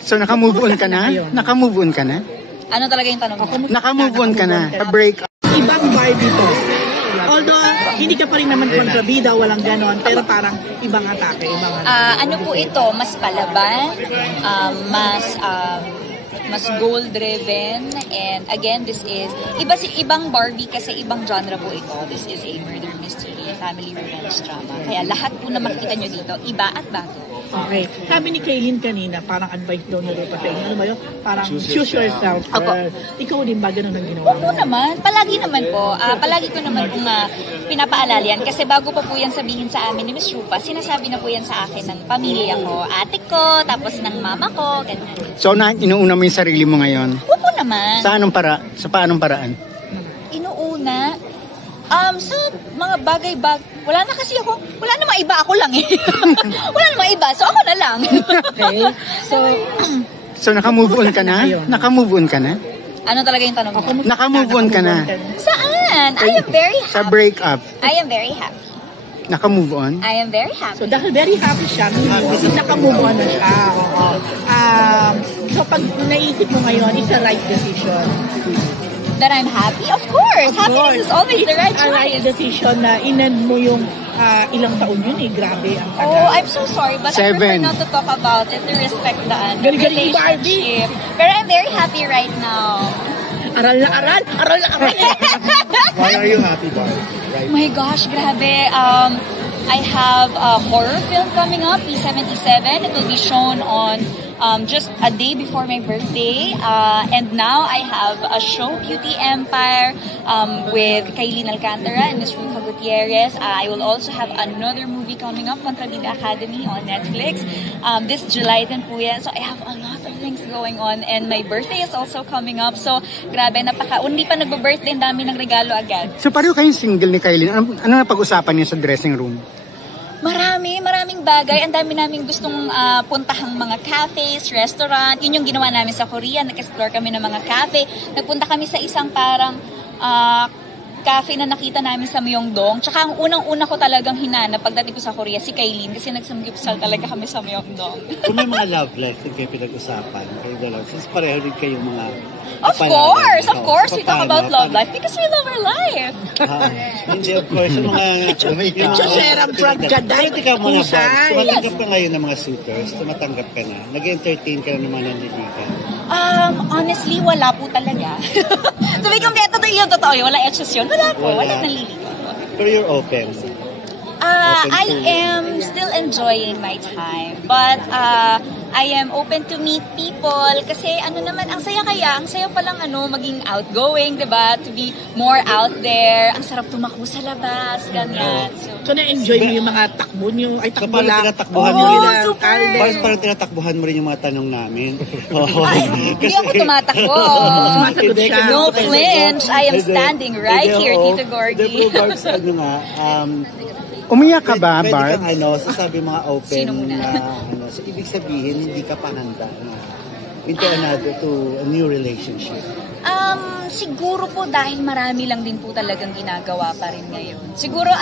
So naka-move on ka na? Naka-move on ka na? Ano talaga yung tanong mo? Naka-move on ka na? Pa-break up? Ibang Barbie to. Although, hindi ka pa rin naman kontrabida, walang ganon, pero parang ibang atake, ibang Ano po ito? Mas palaban, mas goal-driven, and again, this is ibang Barbie kasi ibang genre po ito. This is a murder mystery, family revenge drama. Kaya lahat po na makikita nyo dito, iba at bago. Okay. Sabi ni Kaylin kanina, parang advice daw na pa sa inyo. Ano ba yun? Parang choose yourself. Ikaw din ba ganun ang ginawa? Opo naman. Palagi naman po. Palagi ko naman kung pinapaalala yan. Kasi bago pa po yan sabihin sa amin ni Miss Rupa, sinasabi na po yan sa akin ng pamilya ko. Ate ko, tapos ng mama ko, ganun. So inuuna mo yung sarili mo ngayon? Opo naman. Sa paanong paraan? Inuuna? So, mga bagay-bagay. Wala na kasi ako. Wala namang iba. Ako lang eh. Wala namang iba. So, ako na lang. Okay. So naka-move on ka na? Naka-move on ka na? Ano talaga yung tanong mo? Naka-move on ka na? Saan? I am very happy. Sa break-up? I am very happy. Naka-move on? I am very happy. So, dahil very happy siya, naka-move on na siya. So, pag naisip mo ngayon, it's a right decision. That I'm happy? Of course. Happiness is always the right choice. It's a right decision na inend mo yung ilang taon yun eh. Grabe ang tagal. Oh, I'm so sorry, but I 7. prefer not to talk about it to respect the Galing-galing relationship. Pero I'm very happy right now. Aral na aral! Aral na aral! Why are you happy, Barbie? Right? My gosh, grabe. I have a horror film coming up, P77. It will be shown on just a day before my birthday. And now I have a show, Beauty Empire, with Kaylin Alcantara and Miss Rufa Gutierrez. I will also have another movie coming up, Contrabida Academy on Netflix. This July din po yan. So I have a lot of things going on. And my birthday is also coming up. So grabe, hindi pa nagbe-birthday, ang dami ng regalo agad. So pareho kayong single ni Kaylin. Ano na pag-usapan niyo sa dressing room? Maraming bagay. Ang dami naming gustong puntahang mga cafes, restaurant. Yun yung ginawa namin sa Korea. Nag-explore kami ng mga cafe. Nagpunta kami sa isang parang cafe na nakita namin sa Myeongdong. Tsaka ang unang-una ko talagang hinanap pagdating ko sa Korea, si Kaylin. Kasi nagsamgyupsal talaga kami sa Myeongdong. Kung may mga love life na kayo pinag-usapan, kayo dalawa, since pareho rin kayong mga... Of course, we talk about love life because we love our life. Hindi, of course, yung mga... Serang drug ka dahil ikaw mga Barbs, tumatanggap ka ngayon ng mga suitors, tumatanggap ka na, nag-entertain ka na ng mga nanliligan. Honestly, wala po talaga. To be completo to yun, totoo yun, wala etches yun. Wala po, wala nanliligan. Pero you're open. I am still enjoying my time, but I am open to meet people kasi ano naman, ang saya palang maging outgoing, diba? To be more out there, ang sarap tumakbo sa labas, ganyan. So na-enjoy mo yung mga takbo niyo, ay takbo lang. Tinatakbuhan mo rin. Super! Parang tinatakbuhan mo rin yung mga tanong namin. Hindi ako tumatakbo. Sumasagot siya. No flinch, I am standing right here, Tito Gorgie. Barbs, Umiyak ka ba, Barbs? Barbs? Pwede kang sasabi mga open Sino muna? na, so ibig sabihin, hindi ka pa handa na into a new relationship. Siguro po dahil marami lang din po talagang ginagawa pa rin ngayon. Siguro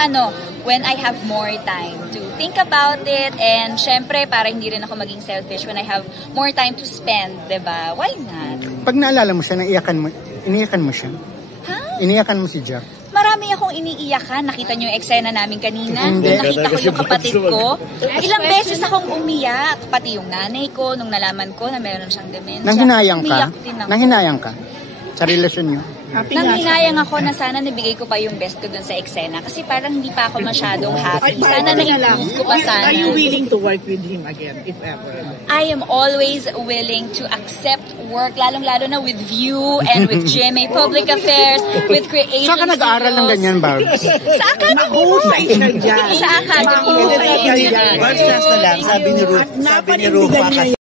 when I have more time to think about it, and syempre para hindi rin ako maging selfish when I have more time to spend, diba? Why not? Pag naalala mo siya, iniyakan mo siya? Ha? Iniyakan mo si Jack? Marami akong iniiyakan. Nakita niyo yung eksena namin kanina. Hindi. Nakita ko yung kapatid ko. Ilang beses akong umiyak. Pati yung nanay ko, nung nalaman ko na meron siyang dementia. Nanghinayang ka? Umiyak din ako. Nanghinayang ka? Sa relasyon niyo? Nanghinayang ako na sana nabigay ko pa yung best ko dun sa eksena. Kasi parang hindi pa ako masyadong happy. Sana na-improve ko pa sana. Are you willing to work with him again, if ever? I am always willing to accept work, lalong-lalo na with you and with GMA Public Affairs, with Creation Saan ka nag-aaral ng ganyan, Barbs? Sa academy mo. Mahusay siya dyan. Sa academy mo. Mahusay siya dyan. Barbs, last na lang, sabi ni Rufa,